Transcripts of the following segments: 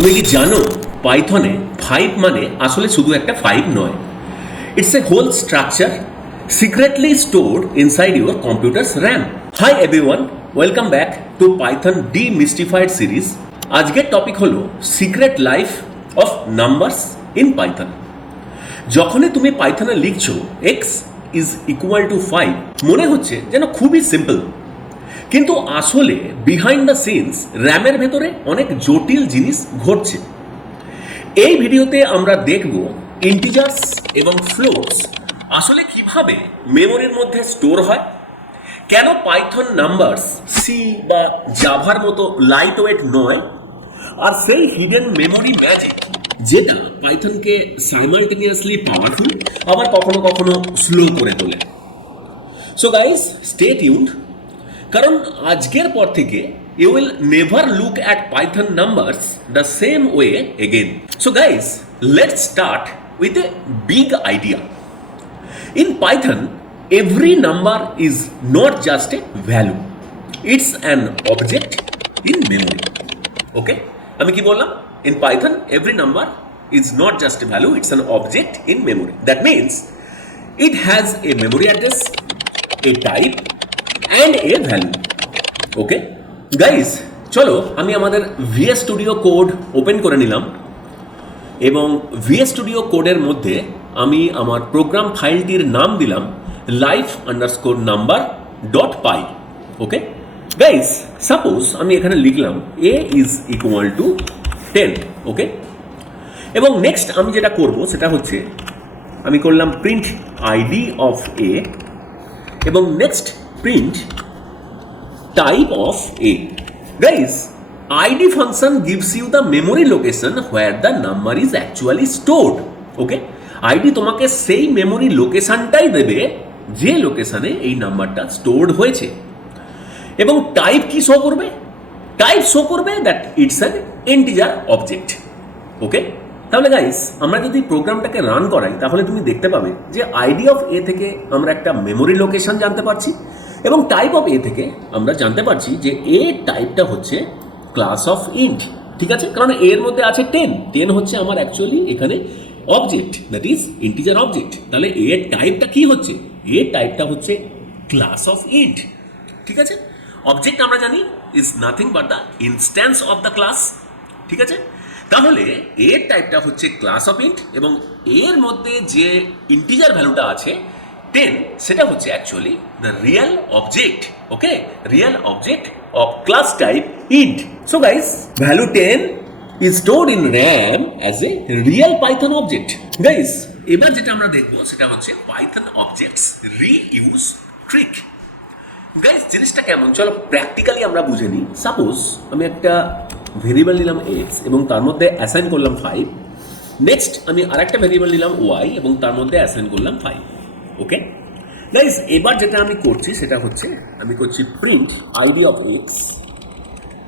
তুমি কি জানো পাইথনে 5 মানে আসলে শুধু একটা 5 নয়, it's a whole structure secretly stored inside your computer's RAM. Hi everyone, welcome back to Python demystified series. আজকের টপিক হলো secret life of numbers in Python. যখনই তুমি পাইথনে লিখছো এক্স ইজ ইকুয়াল টু 5, মনে হচ্ছে যেন খুবই সিম্পল, কিন্তু আসলে বিহাইন্ড দ্য সিনস র্যামের ভেতরে অনেক জটিল জিনিস ঘটছে। এই ভিডিওতে আমরা দেখব ইন্টিজার্স এবং ফ্লোটস আসলে কিভাবে মেমোরির মধ্যে স্টোর হয়, কেন পাইথন নাম্বারস সি বা জাভার মতো লাইট ওয়েট নয়, আর সেই হিডেন মেমোরি ম্যাজিক যেটা পাইথনকে সাইমালটেনিয়াসলি পাওয়ারফুল আবার কখনো কখনো স্লো করে তোলে। সো গাইস, স্টে টিউনড, কারণ আজকের পর থেকে you will never look at Python numbers the same way again. So guys, let's start with a big idea. In Python, every number is not just a value, it's an object in memory. Okay? আমি কি বললাম? In Python, every number is not just a value, it's an object in memory. That means it has a memory address, a type and a value. Okay guys, চলো আমি আমাদের VS studio code open করে নিলাম এবং VS studio কোডের মধ্যে আমি আমার প্রোগ্রাম ফাইলটির নাম দিলাম life_number.py। ওকে গাইস, সাপোজ আমি এখানে লিখলাম a ইজ ইকুয়াল টু 10। ওকে, এবং নেক্সট আমি যেটা করব সেটা হচ্ছে আমি করলাম প্রিন্ট আইডি অফ a এবং next print type of a. Guys, id function gives you the memory location where the number is actually stored. Okay, id তোমাকে সেই মেমোরি লোকেশনটাই দেবে যে লোকেশনে এই নাম্বারটা স্টোরড হয়েছে, এবং টাইপ কি শো করবে? টাইপ শো করবে that it's an integer object. Okay, তাহলে গাইস আমরা যদি প্রোগ্রামটাকে রান করাই তাহলে তুমি দেখতে পাবে যে আইডি অফ এ থেকে আমরা একটা মেমোরি লোকেশন জানতে পারছি এবং টাইপ অফ এ থেকে আমরা জানতে পারছি যে এ টাইপটা হচ্ছে ক্লাস অফ ইন্ট। ঠিক আছে, কারণ এর মধ্যে আছে 10 হচ্ছে আমার অ্যাকচুয়ালি এখানে object, that is integer object. তাহলে এর টাইপটা কি হচ্ছে? এর টাইপটা হচ্ছে ক্লাস অফ ইন্ট। ঠিক আছে, অবজেক্ট আমরা জানি is nothing but the instance of the class. ঠিক আছে, তাহলে এর টাইপটা হচ্ছে ক্লাস অফ ইন্ট এবং এর মধ্যে যে ইন্টিজার ভ্যালুটা আছে 10, সেটা হচ্ছে actually the real object. Okay, real object of class type int. So guys, value 10 is stored in RAM as a real Python object. Guys, এবার যেটা আমরা দেখব সেটা হচ্ছে Python objects reuse trick. Guys, জিনিসটা কেমন চলো প্র্যাকটিক্যালি আমরা বুঝে নিই। সাপোজ আমি একটা ভেরিয়েবল নিলাম x এবং তার মধ্যে অ্যাসাইন করলাম 5। নেক্সট আমি আরেকটা ভেরিয়েবল নিলাম y এবং তার মধ্যে অ্যাসাইন করলাম 5। ওকে গাইস, এবার যেটা আমি করছি সেটা হচ্ছে আমি করছি print ID of X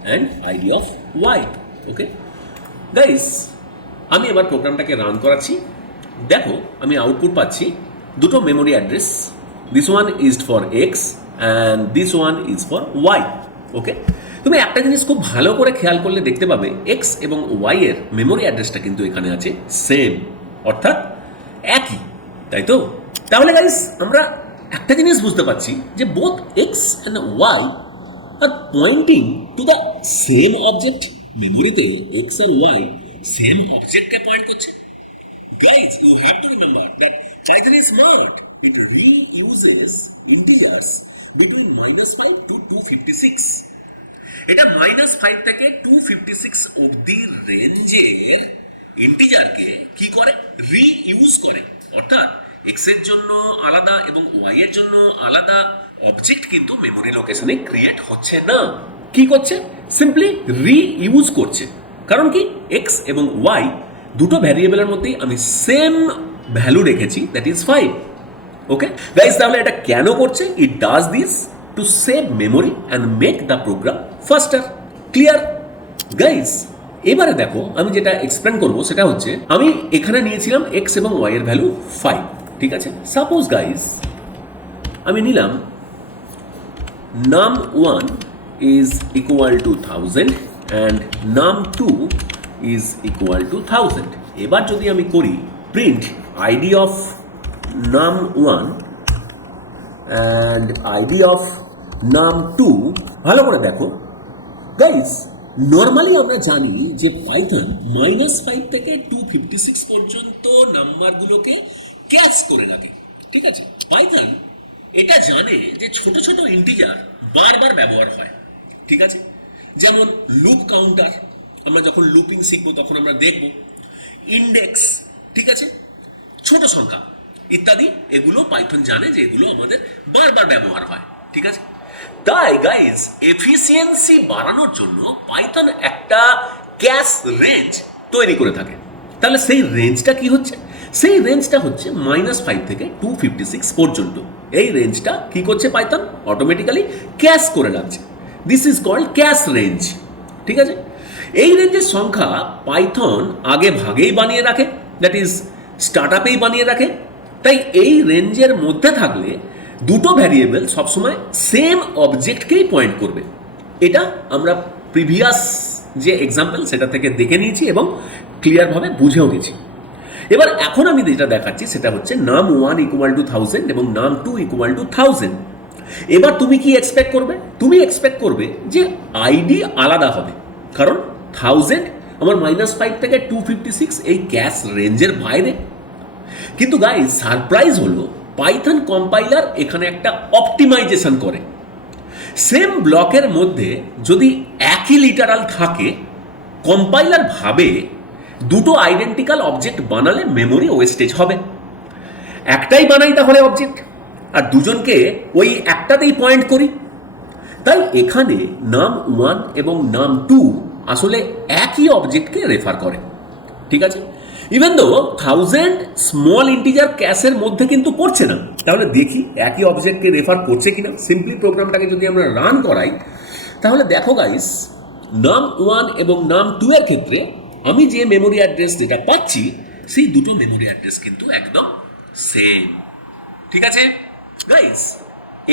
and ID of Y. Okay guys, আমি এবার প্রোগ্রামটাকে রান করাচ্ছি। দেখো আমি আউটপুট পাচ্ছি দুটো memory address, this one is for X and this one is for Y. Okay, তুমি একটা জিনিস খুব ভালো করে খেয়াল করলে দেখতে পাবে এক্স এবং ওয়াই এর মেমোরি অ্যাড্রেসটা কিন্তু এখানে আছে সেম, অর্থাৎ একই, তাই তো? তাহলে গাইস আমরা একটা জিনিস বুঝতে পারছি যে both X and Y are pointing to the same object. মেমোরিতে এক্স আর ওয়াই সেম অবজেক্টকে পয়েন্ট করছে। Guys, you have to remember that Python is smart. It reuses integers between -5 to 256. এটা -5 থেকে 256 অবধি রেঞ্জের ইন্টিজারকে কি করে? রিইউজ করে, অর্থাৎ এক্স এর জন্য আলাদা এবং ওয়াই এর জন্য আলাদা অবজেক্ট কিন্তু মেমোরি লোকেশনে ক্রিয়েট হচ্ছে না। কি করছে? সিম্পলি রিইউজ করছে। কারণ কি? এক্স এবং ওয়াই দুটো ভ্যারিয়েবলের মধ্যেই আমি সেম ভ্যালু রেখেছি, দ্যাট ইজ 5। ওকে গাইস, তাহলে এটা কেন করছে? It does this to save memory and make the program faster. Clear guys? এবারে দেখো আমি যেটা এক্সপ্লেন করবো সেটা হচ্ছে আমি এখানে নিয়েছিলাম এক্স এবং ওয়াই এর ভ্যালু 5। ঠিক আছে, সাপোজ গাইস আমি নিলাম num1 is equal to 1000 and num2 is equal to 1000। এবার যদি আমি করি প্রিন্ট আইডি অফ নাম 1 অ্যান্ড আইডি অফ নাম 2, ভালো করে দেখো গাইস, নর্মালি আমরা জানি যে পাইথন -5 থেকে 256 পর্যন্ত নাম্বারগুলোকে ক্যাচ করে রাখে। ঠিক আছে, পাইথন এটা জানে যে ছোট ছোট ইন্টিজার বারবার ব্যবহার হয়। ঠিক আছে, যেমন লুপ কাউন্টার, আমরা যখন লুপিং শিখবো তখন আমরা দেখব ইন্ডেক্স, ঠিক আছে, ছোট সংখ্যা ইত্যাদি, এগুলো পাইথন জানে যে এগুলো আমাদের বারবার ব্যবহার হয়। ঠিক আছে, তাই গাইজ এফিসিয়েন্সি বাড়ানোর জন্য পাইথন একটা ক্যাশ রেঞ্জ তৈরি করে থাকে। তাহলে সেই রেঞ্জটা কি হচ্ছে? সেই রেঞ্জটা হচ্ছে -5 থেকে 256 পর্যন্ত। এই রেঞ্জটা কি করছে পাইথন? অটোমেটিক্যালি ক্যাশ করে রাখছে। This is called cache range. ঠিক আছে, এই রেঞ্জের সংখ্যা পাইথন আগে ভাগেই বানিয়ে রাখে, দ্যাট ইজ স্টার্টআপেই বানিয়ে রাখে। তাই এই রেঞ্জের মধ্যে থাকলে দুটো ভ্যারিয়েবল সবসময় সেম অবজেক্টকেই পয়েন্ট করবে। এটা আমরা প্রিভিয়াস যে এক্সাম্পল সেটা থেকে দেখে নিয়েছি এবং ক্লিয়ারভাবে বুঝেও গেছি। এবার এখন আমি যেটা দেখাচ্ছি সেটা হচ্ছে নাম 1 ইকুয়াল টু 1000 এবং নাম 2 ইকুয়াল টু 1000। এবার তুমি কি এক্সপেক্ট করবে? তুমি এক্সপেক্ট করবে যে আইডি আলাদা হবে, কারণ 1000 আমার -5 থেকে 256 এই ক্যাশ রেঞ্জের বাইরে। কিন্তু গাইস সারপ্রাইজ হলো পাইথন কম্পাইলার এখানে একটা অপটিমাইজেশন করে। সেম ব্লকের মধ্যে যদি একই লিটারাল থাকে, কম্পাইলার ভাবে দুটো আইডেন্টিক্যাল অবজেক্ট বানালে মেমোরি ওয়েস্টেজ হবে। একটাই বানাই তাহলে অবজেক্ট, আর দুজনকে ওই একটাতেই পয়েন্ট করি। তাই এখানে নাম 1 এবং নাম 2 আসলে একই অবজেক্টকে রেফার করে। ঠিক আছে, ইভেন দো 1000 স্মল ইন্টিজার ক্যাশের মধ্যে কিন্তু পড়ছে না। তাহলে দেখি একই অবজেক্টকে রেফার করছে কিনা। সিম্পলি প্রোগ্রামটাকে যদি আমরা রান করাই তাহলে দেখো গাইস, নাম 1 এবং নাম 2 এর ক্ষেত্রে আমি যে মেমোরি অ্যাড্রেস যেটা পাচ্ছি সেই দুটো মেমোরি অ্যাড্রেস কিন্তু একদম সেম। ঠিক আছে গাইস,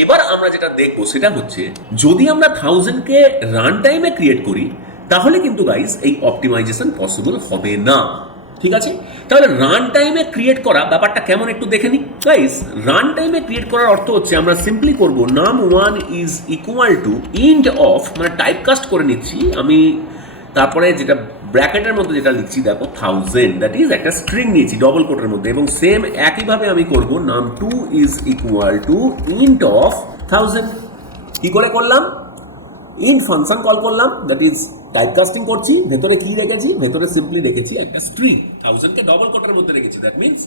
এবার আমরা যেটা দেখবো সেটা হচ্ছে যদি আমরা 1000কে রান টাইমে ক্রিয়েট করি তাহলে কিন্তু গাইস এই অপটিমাইজেশন পসিবল হবে না। ঠিক আছে, তাহলে রান টাইমে ক্রিয়েট করা ব্যাপারটা কেমন একটু দেখে নিই। গাইস রান টাইমে ক্রিয়েট করার অর্থ হচ্ছে আমরা সিম্পলি করব নাম 1 is equal to int of, মানে টাইপকাস্ট করে নিচ্ছি আমি, তারপরে যেটা ব্র্যাকেটের মধ্যে যেটা লিখছি দেখো 1000, দ্যাট ইজ একটা স্ট্রিং নিয়েছি ডবল কোটের মধ্যে, এবং সেম একইভাবে আমি করব নাম 2 is equal to int of 1000। কি করে করলাম? ইন্ট ফাংশন কল করলাম, দ্যাট ইজ টাইপকাস্টিং করছি। ভেতরে কি রেখেছি? ভেতরে সিম্পলি রেখেছি একটা স্ট্রিং, 1000কে ডবল কোটের মধ্যে রেখেছি। দ্যাট মিনস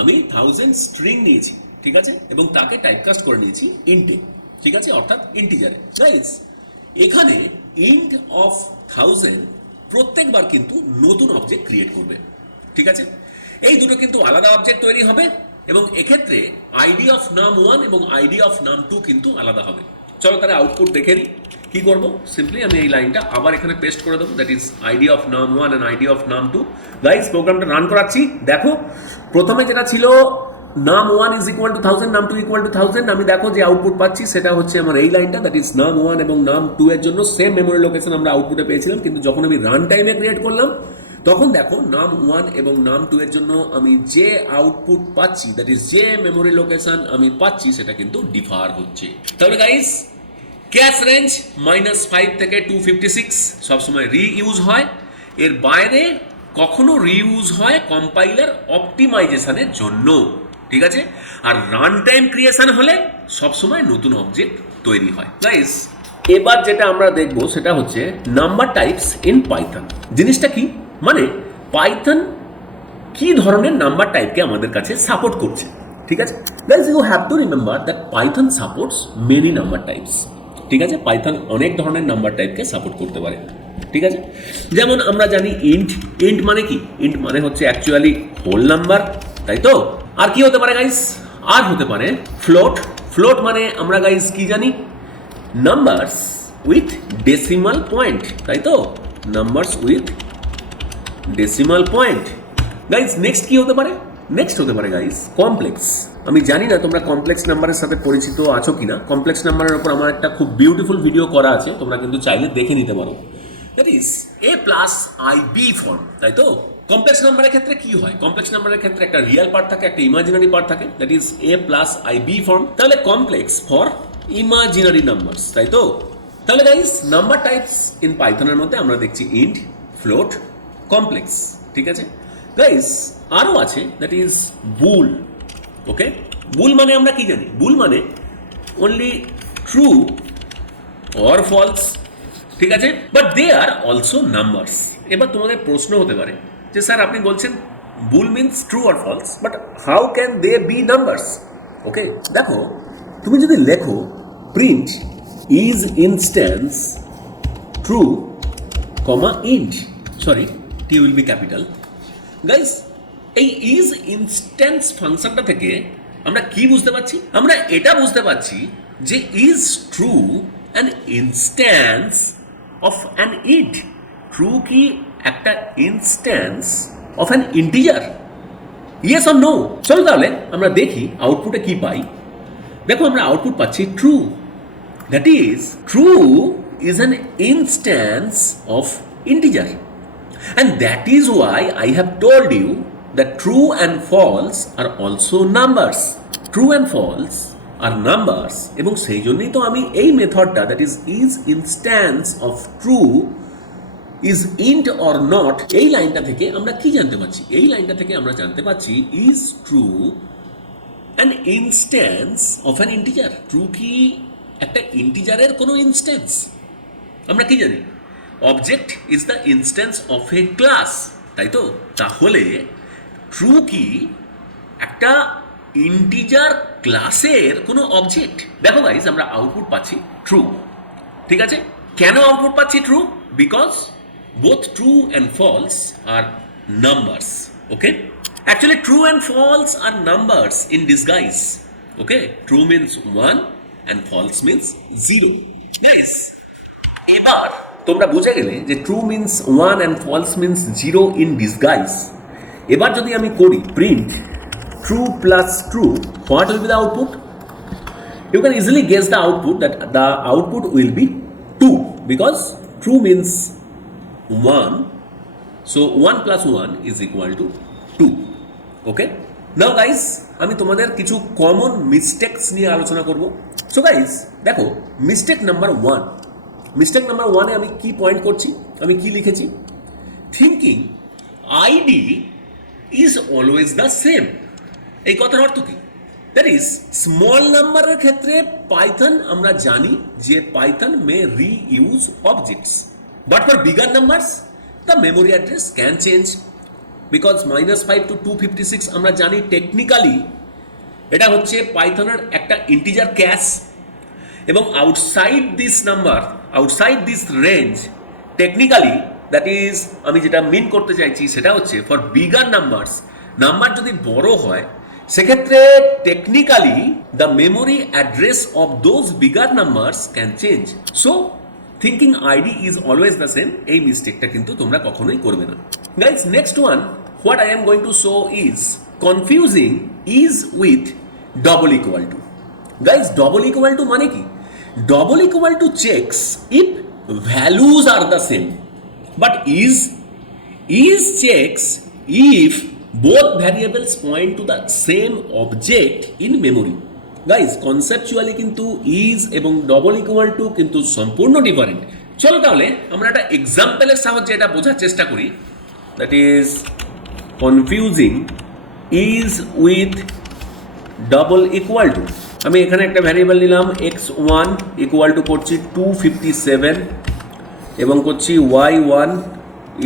আমি 1000 স্ট্রিং নিয়েছি, ঠিক আছে, এবং তাকে টাইপকাস্ট করে নিয়েছি ইন্টে, ঠিক আছে, অর্থাৎ ইন্টিজারে। গাইস এখানে ইন্ট অফ 1000 প্রত্যেকবার কিন্তু নতুন অবজেক্ট ক্রিয়েট করবে। ঠিক আছে, এই দুটো কিন্তু আলাদা অবজেক্ট তৈরি হবে এবং এক্ষেত্রে আইডি অফ নাম 1 এবং আইডি অফ নাম 2 কিন্তু আলাদা হবে। চলো তাহলে আউটপুট দেখে নিই। কি করবো? সিম্পলি আমি এই লাইনটা আবার এখানে পেস্ট করে দেবো, দ্যাট ইজ আইডি অফ নাম 1 অ্যান্ড আইডি অফ নাম 2। গাইস প্রোগ্রামটা রান করাচ্ছি, দেখো প্রথমে যেটা ছিল নাম 1 ইজ ইকুয়াল টু 1000, নাম 2 ইকুয়াল টু 1000, আমি দেখো যে আউটপুট পাচ্ছি সেটা হচ্ছে আমার এই লাইনটা, দ্যাট ইজ নাম 1 এবং নাম 2 এর জন্য সেম মেমোরি লোকেশন আমরা আউটপুটে পেয়েছিলাম। কিন্তু যখন আমি রান টাইমে ক্রিয়েট করলাম তখন দেখো নাম 1 এবং নাম 2 এর জন্য আমি যে আউটপুট পাচ্ছি, দ্যাট ইজ যে মেমোরি লোকেশন আমি পাচ্ছি সেটা কিন্তু ডিফার হচ্ছে। তাহলে গাইস ক্যাশ রেঞ্জ -5 থেকে 256 সবসময় রিইউজ হয়, এর বাইরে কখনো রিইউজ হয় কম্পাইলার অপটিমাইজেশনের জন্য। ঠিক আছে, আর রান টাইম ক্রিয়েশন হলে সবসময় নতুন অবজেক্ট তৈরি হয়। গাইস এবার যেটা আমরা দেখব সেটা হচ্ছে নাম্বার টাইপস ইন পাইথন। জিনিসটা কি, মানে পাইথন কি ধরনের নাম্বার টাইপকে আমাদের কাছে সাপোর্ট করছে। ঠিক আছে guys, you have to remember that Python supports many number types. ঠিক আছে, পাইথন অনেক ধরনের নাম্বার টাইপকে সাপোর্ট করতে পারে। ঠিক আছে, যেমন আমরা জানি ইন্ট। ইন্ট মানে কি? ইন্ট মানে হচ্ছে অ্যাকচুয়ালি হোল নাম্বার, তাই তো? আর কি হতে পারে গাইস? আর হতে পারে ফ্লোট। ফ্লোট মানে আমরা গাইস কি জানি? নাম্বারস উইথ ডেসিমাল পয়েন্ট, তাই তো? Numbers with decimal point. Guys next কি হতে পারে? নেক্সট হতে পারে গাইস কমপ্লেক্স। আমি জানি না তোমরা কমপ্লেক্স নাম্বারের সাথে পরিচিত আছো কিনা। কমপ্লেক্স নাম্বারের উপর আমার একটা খুব বিউটিফুল ভিডিও করা আছে, তোমরা কিন্তু চাইলে দেখে নিতে পারো। That is a plus i b form, তাই তো? কমপ্লেক্স নাম্বারের ক্ষেত্রে কি হয়? কমপ্লেক্স নাম্বারের ক্ষেত্রে একটা রিয়েল পার্ট থাকে, একটা ইমাজিনারি পার্ট থাকে, that is a plus i b form. তাহলে কমপ্লেক্স ফর ইমাজিনারি নাম্বারস, তাই তো? তাহলে গাইস নাম্বার টাইপস ইন পাইথনের মধ্যে আমরা দেখছি ইন্ট, ফ্লোট, কমপ্লেক্স, ঠিক আছে গাইস? আরও আছে দ্যাট ইজ বুল। ওকে, বুল মানে আমরা কি জানি? বুল মানে অনলি ট্রু অর ফলস, ঠিক আছে? But they are also numbers. এবার তোমাদের প্রশ্ন হতে পারে যে স্যার আপনি বলছেন bool means true or false, but how can they be numbers? Okay, দেখো তুমি যদি লেখো print is instance true comma int, sorry T will be capital. Guys এই ইজ ইনস্ট্যান্স ফাংশনটা থেকে আমরা কি বুঝতে পারছি? আমরা এটা বুঝতে পারছি যে is true an instance of an int. True কি একটা instance of an integer? Yes or no? চলো তাহলে আমরা দেখি আউটপুটে কি পাই। দেখো আমরা আউটপুট পাচ্ছি true. That is true is an instance of integer, and that is why I have told you that true and false are also numbers. True and false are numbers, এবং সেই জন্যই তো আমি এই মেথডটা that is instance of true is int or not, এই লাইনটা থেকে আমরা কি জানতে পারছি? এই লাইনটা থেকে আমরা জানতে পারছি is true an instance of an integer. True কি একটা ইন্টিজারের কোনো ইনস্ট্যান্স? আমরা কি জানি? Object is the instance of A class, তাই তো? তাহলে ট্রু কি একটা ইন্টিজার ক্লাসের কোনো অবজেক্ট? দেখো গাইজ আমরা আউটপুট পাচ্ছি ট্রু, ঠিক আছে? কেন আউটপুট পাচ্ছি true? Because both true and false are numbers. Okay, actually true and false are numbers in disguise. Okay, true means 1 and false means 0। Guys এবার তোমরা বুঝে গেলে যে true means 1 and false means 0 in disguise. এবার যদি আমি করি print true plus true, what will be the output? You can easily guess the output, that the output will be 2, because true means 1, so 1 plus 1 is equal to 2. Okay, now guys আমি তোমাদের কিছু common mistakes নিয়ে আলোচনা করব। So guys দেখো mistake number 1, mistake number 1-এ আমি কি point করছি, আমি কি লিখেছি? Thinking ID is always the same. এই কথার অর্থ কি? দ্যাট ইজ স্মল নাম্বারের ক্ষেত্রে পাইথন আমরা জানি যে Python May reuse objects, but for bigger numbers the memory address can change, because -5 to 256 আমরা জানি টেকনিক্যালি এটা হচ্ছে পাইথনের একটা ইন্টিজার ক্যাশ, এবং outside this number, outside this range technically that is আমি যেটা মিন করতে চাইছি সেটা হচ্ছে ফর বিগার নাম্বারস, নাম্বার যদি বড় হয় সেক্ষেত্রে technically the memory address of those bigger numbers can change. So thinking ID is always the same, এই মিস্টেকটা কিন্তু তোমরা কখনোই করবে না। Guys next one what I am going to show is confusing is with double equal two. Guys double equal two মানে কি? Double equal two checks if values are the same, but is checks if both variables point to the same object in memory. Guys conceptually কিন্তু is এবং double equal two কিন্তু সম্পূর্ণ different. চলো তাহলে আমরা একটা এক্সাম্পলের সাহায্যে এটা বোঝার চেষ্টা করি। That is confusing is with double equal two. আমি এখানে একটা ভ্যারিয়েবল নিলাম x1 ইকুয়াল টু করছি 257 এবং করছি y1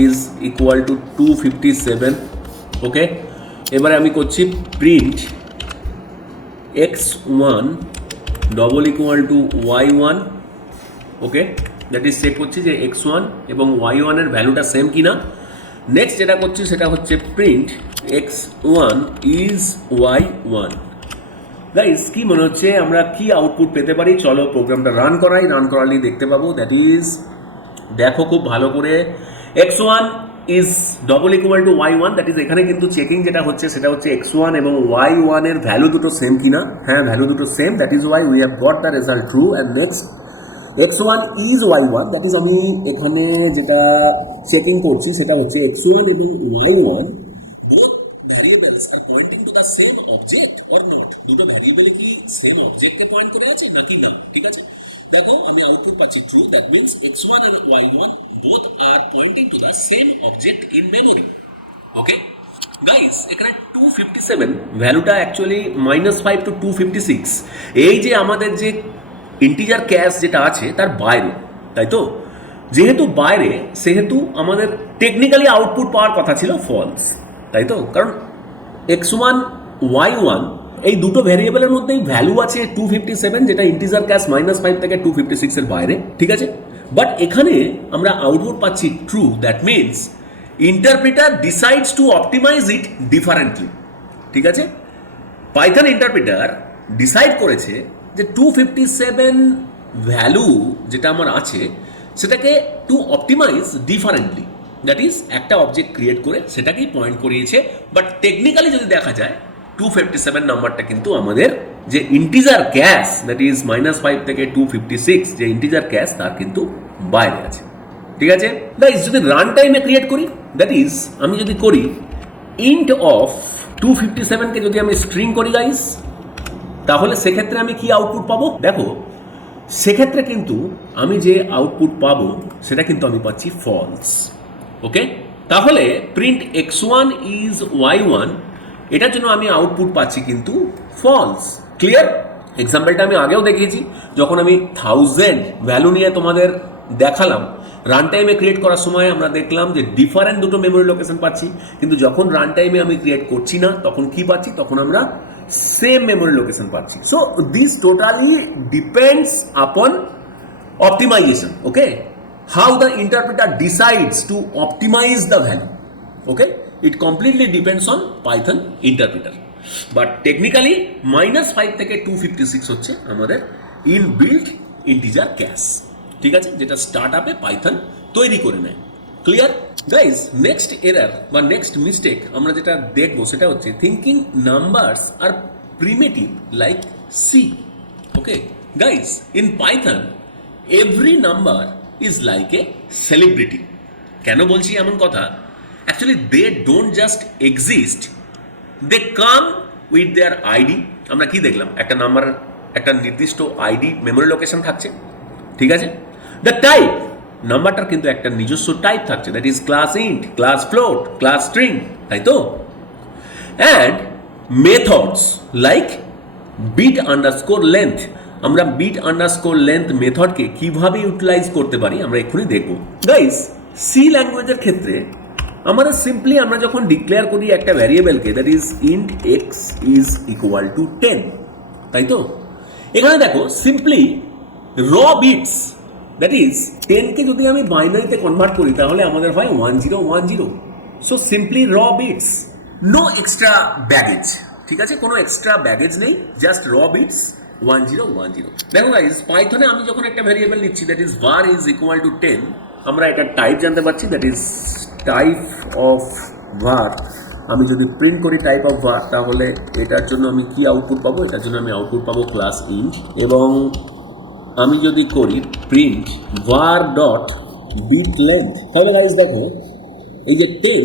ইজ ইকুয়াল টু 257। ওকে, এবারে আমি করছি print x1 double equal to y1। Okay, that is check করছি যে x1 এবং y1 এর ভ্যালুটা সেম কিনা। নেক্সট যেটা করছি সেটা হচ্ছে print x1 is y1। Guys কি মনে হচ্ছে আমরা কি আউটপুট পেতে পারি? চলো প্রোগ্রামটা রান করাই, রান করালেই দেখতে পাবো। দ্যাট ইজ দেখো খুব ভালো করে, x1 is double equal to y1, that is এখানে কিন্তু চেকিং যেটা হচ্ছে সেটা হচ্ছে x1 এবং y1 এর ভ্যালু দুটো সেম কিনা। হ্যাঁ, ভ্যালু দুটো same, that is why we have got the result true. And next x1 is y1, that is আমি এখানে যেটা চেকিং করছি সেটা হচ্ছে x1 এবং y1 both variables are pointing to the same object or not. দুটো ভ্যারিয়েবলে কি সেম অবজেক্টকে পয়েন্ট করে আছে নাকি না, ঠিক আছে। দেখো আমি আউটপুট পাচ্ছি true, that means x1 and y1 both are pointing to the same object in memory. Okay guys, এখানে 257 ভ্যালুটা অ্যাকচুয়ালি -5 to 256, এই যে আমাদের যে ইন্টিজার ক্যাশ যেটা আছে তার বাইরে, তাই তো। যেহেতু বাইরে সেহেতু আমাদের টেকনিক্যালি আউটপুট পাওয়ার কথা ছিল ফলস, তাই তো। কারণ x1 y1 এই দুটো ভ্যারিয়েবলের মধ্যেই ভ্যালু আছে 257, যেটা ইন্টিজার ক্যাশ -5 থেকে 256 এর বাইরে, ঠিক আছে। বাট এখানে আমরা আউটপুট পাচ্ছি true, that means interpreter decides to optimize it differently, ঠিক আছে। পাইথন ইন্টারপ্রিটার ডিসাইড করেছে যে 257 ভ্যালু যেটা আমার আছে সেটাকে to optimize differently, that is একটা অবজেক্ট ক্রিয়েট করে সেটাকেই পয়েন্ট করিয়েছে। বাট টেকনিক্যালি যদি দেখা যায় 257 নাম্বারটা কিন্তু আমাদের যে ইন্টিজার ক্যাশ, দ্যাট ইজ -5 থেকে 256 যে ইন্টিজার ক্যাশ তার কিন্তু বাইরে আছে, ঠিক আছে। গাইস, যদি রান টাইমে ক্রিয়েট করি, দ্যাট ইজ আমি যদি করি ইন্ট অফ 257 কে যদি আমি স্ট্রিং করি গাইস, তাহলে সেক্ষেত্রে আমি কি আউটপুট পাবো দেখো। সেক্ষেত্রে কিন্তু আমি যে আউটপুট পাবো সেটা কিন্তু আমি পাচ্ছি ফলস, ওকে। তাহলে প্রিন্ট x1 ইজ y1, এটার জন্য আমি আউটপুট পাচ্ছি কিন্তু ফলস। ক্লিয়ার? এক্সাম্পলটা আমি আগেও দেখিয়েছি, যখন আমি 1000 ভ্যালু নিয়ে তোমাদের দেখালাম, রান টাইমে ক্রিয়েট করার সময় আমরা দেখলাম যে ডিফারেন্ট দুটো মেমোরি লোকেশন পাচ্ছি, কিন্তু যখন রান টাইমে আমি ক্রিয়েট করছি না তখন কি পাচ্ছি, তখন আমরা সেম মেমোরি লোকেশন পাচ্ছি। So this totally depends upon optimization, okay, how the interpreter decides to optimize the value, okay. It completely depends on Python interpreter. But technically -5 থেকে 256 হচ্ছে আমাদের ইনবিল্ট ইন্টিজার ক্যাশ, ঠিক আছে, যেটা স্টার্ট আপে Python তৈরি করে নেয়। Clear guys? নেক্সট এরার বা নেক্সট মিস্টেক আমরা যেটা দেখবো সেটা হচ্ছে thinking numbers are primitive like C. Okay guys, in Python every number is like a celebrity. কেন বলছি এমন কথা? Actually they don't just exist, they come with their ID. আমরা কি দেখলাম, একটা নাম্বার একটা নির্দিষ্ট আইডি মেমোরি লোকেশন থাকছে, ঠিক আছে। দ্য টাইপ, নাম্বারটার কিন্তু একটা নিজস্ব টাইপ থাকছে, that is class int, class float, class string, তাই তো। And methods like bit underscore length, আমরা বিট আন্ডারস্কোর লেন্থ মেথডকে কিভাবে ইউটিলাইজ করতে পারি আমরা এক্ষুনি দেখব। গাইস, সি ল্যাঙ্গুয়েজের ক্ষেত্রে আমাদের সিম্পলি আমরা যখন ডিক্লেয়ার করি একটা ভ্যারিয়েবলকে, that is int x is equal to 10, তাই তো। এখানে দেখো সিম্পলি র বিটস, দ্যাট ইজ 10 কে যদি আমি বাইনারিতে কনভার্ট করি তাহলে আমাদের হয় 1010। সো সিম্পলি র বিটস, নো এক্সট্রা ব্যাগেজ, ঠিক আছে, কোনো এক্সট্রা ব্যাগেজ নেই, জাস্ট র বিটস 1010। দেখো গাইস, পাইথনে আমি যখন একটা ভ্যারিয়েবল নিচ্ছি, that is var is equal to 10, আমরা এটা টাইপ জানতে পারছি, that is type of var। আমি যদি প্রিন্ট করি টাইপ অফ var, তাহলে এটার জন্য আমি কি আউটপুট পাবো? এটার জন্য আমি আউটপুট পাবো ক্লাস ইন্ট। এবং আমি যদি করি print var dot bit length, তাহলে গাইস দেখো এই যে 10,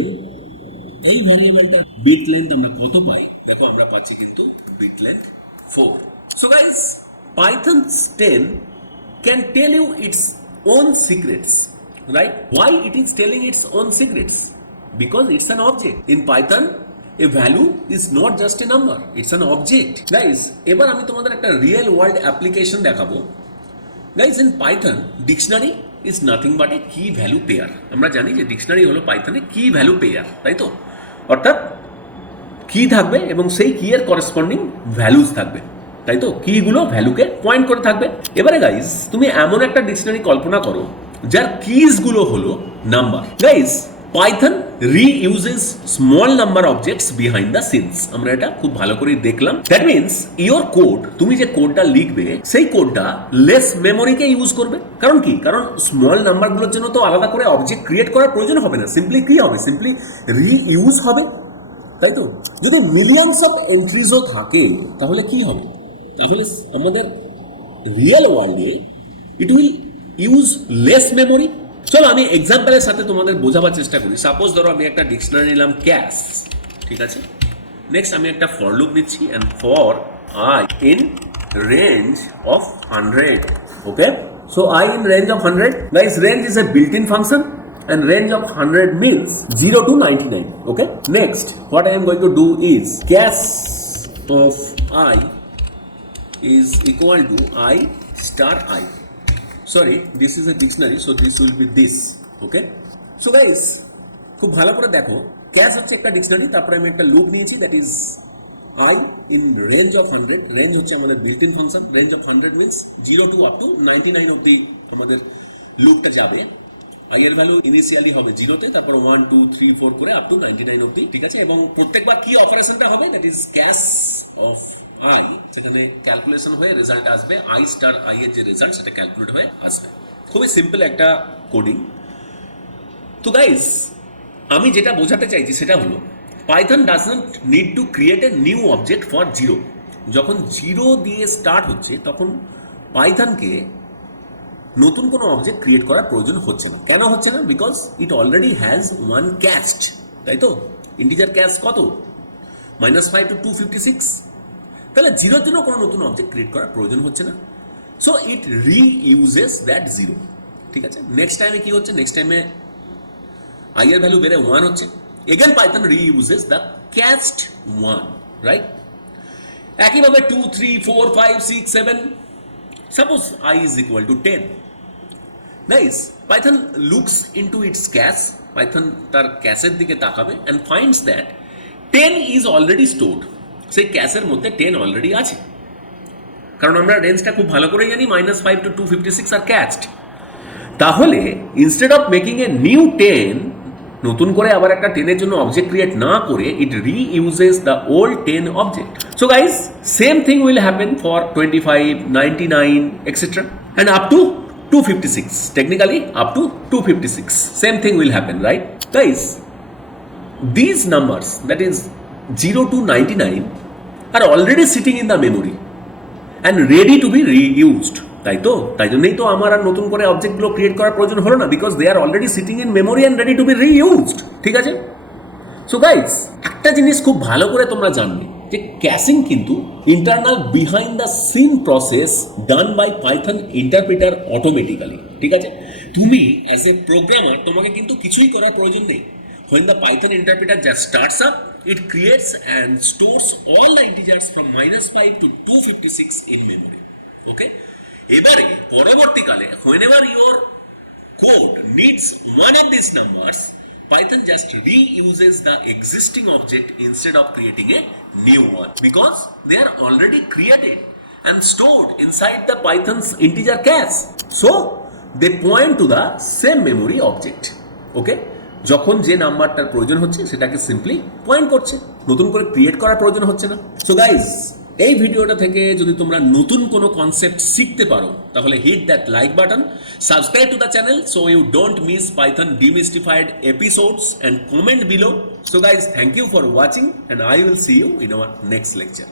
এই ভ্যারিয়েবলটা বিট লেন্থ আমরা কত পাই? দেখো আমরা পাচ্ছি কিন্তু bit length 4। So guys, Python's 10 can tell you its own secrets, right? Why it is telling its own secrets? Because it's an object. In Python, a value is not just a number, it's an object. Guys, এবার আমি তোমাদের একটা real world application দেখাবো। Guys, in Python, dictionary is nothing but a key value pair. আমরা জানি যে dictionary হলো পাইথনে কি ভ্যালু পেয়ার, তাই তো। অর্থাৎ কি থাকবে এবং সেই কি এর করেসপন্ডিং ভ্যালুজ থাকবে, তাই তো। কিগুলো ভ্যালুকে পয়েন্ট করে থাকবে। এবারে গাইস, তুমি এমন একটা ডিকশনারি কল্পনা করো যার কিজগুলো হলো number. Guys, Python reuses small number objects behind the scenes. আমরা এটা খুব ভালো করে দেখলাম। দ্যাট মিনস ইওর কোড, তুমি যে কোডটা লিখবে সেই কোডটা লেস মেমোরিকে ইউজ করবে। কারণ কি? কারণ স্মল নাম্বারগুলোর জন্য তো আলাদা করে অবজেক্ট ক্রিয়েট করার প্রয়োজন হবে না, সিম্পলি কি হবে, সিম্পলি রিইউজ হবে, তাই তো। যদি মিলিয়নস অফ এন্ট্রিজও থাকে তাহলে কি হবে? তাহলে আমাদের রিয়েল ওয়ার্ল্ডে it will use less memory. চলো আমি এক্সাম্পলের সাথে তোমাদের বোঝাবার চেষ্টা করি। সাপোজ ধরো আমি একটা ডিকশনারি নিলাম ক্যাশ, ঠিক আছে। নেক্সট আমি একটা ফর লুপ নিচ্ছি, and for I in range of 100, okay. So I in range of 100, guys, range is a built-in function and range of 100 means 0 to 99, okay. Next what I am going to do is cache of I is equal to I star I. Sorry, this is a dictionary, so this will be this, okay. So guys, খুব ভালো করে দেখো, cash হচ্ছে একটা dictionary, তারপরে আমি একটা loop নিয়েছি, that is I in range of 100, range হচ্ছে আমাদের built in function, range of 100 means 0 to up to 99 অবধি আমাদের লুপটা যাবে। I এর ভ্যালু ইনিশিয়ালি হবে 0 তে, তারপর 1 2 3 4 করে আপ টু 99 অবধি, ঠিক আছে। এবং প্রত্যেকবার কি অপারেশনটা হবে, that is cash of I, সেখানে ক্যালকুলেশন হয়ে রেজাল্ট আসবে, I স্টার I এর যে রেজাল্ট সেটা ক্যালকুলেট হয়ে আসবে। খুবই সিম্পল একটা কোডিং। তো গাইস, আমি যেটা বোঝাতে চাইছি সেটা হলো Python does not need to create a new object for 0। যখন 0 দিয়ে স্টার্ট হচ্ছে তখন পাইথনকে নতুন কোনো অবজেক্ট ক্রিয়েট করার প্রয়োজন হচ্ছে না। কেন হচ্ছে না? Because it already has one cast, তাই তো। ইন্টিজার ক্যাস্ট কত? -5 to 256। তাহলে 0 জন্য কোনো নতুন অবজেক্ট ক্রিয়েট করার প্রয়োজন হচ্ছে না। সো ইট রিইউজেস দ্যাট 0, ঠিক আছে। নেক্সট টাইমে কি হচ্ছে? নেক্সট টাইমে I এর ভ্যালু বেড়ে 1 হচ্ছে। Again Python reuses the cached 1, right? একইভাবে 2 3 4 5 6 7, suppose I is equal to 10. Guys, Python looks into its cache, Python তার ক্যাশের দিকে তাকাবে and finds that 10 is already stored. সেই ক্যাশের মধ্যে 10 অলরেডি আছে, কারণ আমরা রেঞ্জটা খুব ভালো করে জানি, -5 to 256 আর ক্যাচড। তাহলে instead of making a new 10, নতুন করে আবার একটা 10 এর জন্য অবজেক্ট ক্রিয়েট না করে, it reuses the old 10 object. So guys, same thing will happen for 25 99 etcetera and up to 256, technically up to 256, same thing will happen, right guys. These numbers, that is 0 to 99, are already sitting in the memory and ready to be reused, তাই তো। তাই জন্যই তো আমার আর নতুন করে অবজেক্টগুলো create করার প্রয়োজন হলো না, because they are already sitting in memory and ready to be reused, ঠিক আছে। সো গাইস, একটা জিনিস খুব ভালো করে তোমরা জানবে যে ক্যাশিং কিন্তু internal behind the scene process done by Python interpreter automatically, ঠিক আছে। তুমি অ্যাজ এ প্রোগ্রামার তোমাকে কিন্তু কিছুই করার প্রয়োজন নেই। When the Python interpreter just starts up, it creates and stores all the integers from -5 to 256 in memory. Okay? এবারে পরবর্তীকালে whenever your code needs one of these numbers, Python just reuses the existing object instead of creating a new one, because they are already created and stored inside the Python's integer cache. So they point to the same memory object. Okay? যখন যে নাম্বারটার প্রয়োজন হচ্ছে সেটাকে simply point করছে, নতুন করে create করার প্রয়োজন হচ্ছে না। সো গাইজ, এই ভিডিওটা থেকে যদি তোমরা নতুন কোনো কনসেপ্ট শিখতে পারো, তাহলে hit that like button, subscribe to the channel so you don't miss Python demystified episodes, and comment below. So guys, thank you for watching, and I will see you in our next lecture.